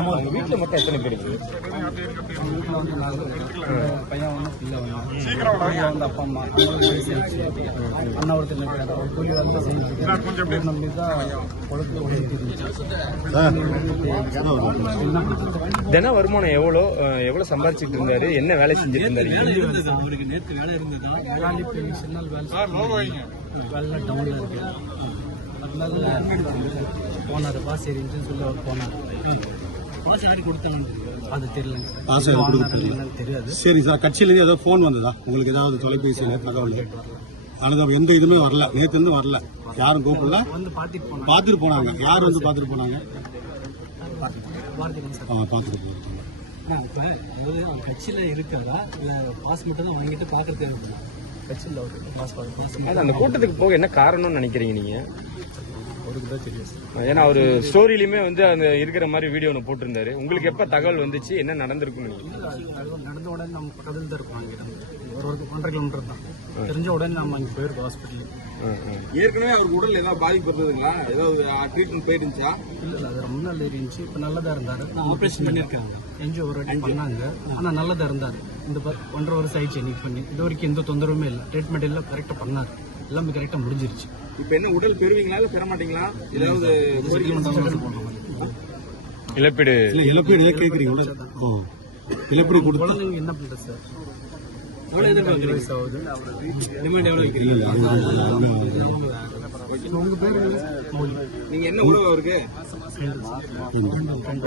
ஆமா, வீட்டுல மொத்தம் எத்தனை பேர் இருக்கு? வீட்டில் வந்து 4 பையன் ஒன்று பிள்ளை ஒன்று வந்து அப்பா அம்மா அண்ணா ஒருத்தர் நிற்கிறாங்க. ஒரு கூலி வந்து செஞ்சு நம்பி தான் குளத்துல ஓடிட்டு இருந்துச்சு. தின வருமானம் எவ்வளவு சம்பாதிச்சிட்டு இருந்தாரு? என்ன வேலை செஞ்சுட்டு இருந்தாரு? அவருக்கு நேற்று வேலை இருந்ததா வேளாண்மை சின்னால் வேலை டவுன்ல இருக்கு. அதனால போனார் பாஸ் ஏறின்னு சொல்லி அவர் போனார். பாஸ் யாரு கொடுத்தாலும் அது தெரியல தெரியாது. சரி சார், கட்சியிலேருந்து ஏதாவது ஃபோன் வந்ததா உங்களுக்கு? ஏதாவது தொலைபேசியில் தகவல்? ஆனால் எந்த இதுவுமே வரல, நேற்று இருந்து வரல, யாரும் கூப்பிடல. வந்து பார்த்துட்டு போனாங்க. யார் வந்து பார்த்துட்டு போனாங்க? பார்த்துட்டு போனாங்க. இப்போ அதாவது அவன் கட்சியில் இருக்கிறதா இல்லை பாஸ் மட்டும் தான் வாங்கிட்டு பார்க்க தேவைப்படும். கட்சியில் பாஸ் அந்த கூட்டத்துக்கு போக என்ன காரணம்னு நினைக்கிறீங்க நீங்க? அவருக்கு தான் தெரியும். ஏன்னா ஒரு ஸ்டோரியிலுமே வந்து அந்த இருக்கிற மாதிரி வீடியோ ஒன்று போட்டிருந்தாரு. உங்களுக்கு எப்ப தகவல் வந்துச்சு? என்ன நடந்திருக்குன்னு நடந்த உடனே நம்ம பக்கத்தில் தான் இருக்கோம். ஒரு 1.5 கிலோமீட்டர் தான். தெரிஞ்ச உடனே நம்ம அங்கே போயிருக்கோம் ஹாஸ்பிட்டலுக்கு. ஏற்கனவே அவருக்கு உடல் ஏதாவது பாதிப்பு இருந்ததுங்களா? ஏதாவது ட்ரீட்மெண்ட் போயிருந்துச்சா? இல்லை, அது ரொம்ப நாள் இருந்துச்சு. இப்போ நல்லதா இருந்தாரு. ஆப்ரேஷன் பண்ணியிருக்காங்க. என்ஜிஓ ஒரு வாட்டி பண்ணாங்க. ஆனால் நல்லதா இருந்தார். இந்த 1.5 வருஷம் ஆயிடுச்சு நீட் பண்ணி. இது வரைக்கும் எந்த தொந்தரவுமே இல்லை. ட்ரீட்மெண்ட் எல்லாம் கரெக்டாக பண்ணார். எல்லாமே கரெக்டாக முடிஞ்சிருச்சு. இப்போ என்ன உடல் பெறுவீங்களா இல்லை பெற மாட்டீங்களா? ஏதாவது இழப்பீடு கேட்குறீங்க? இழப்பீடு கொடுத்து என்ன பண்றது சார்? ஆகுது. டிமாண்ட் எவ்வளோ வைக்கிறீங்க? உங்க பேர் நீங்க என்ன உறவு அவருக்கு? ஃப்ரெண்டு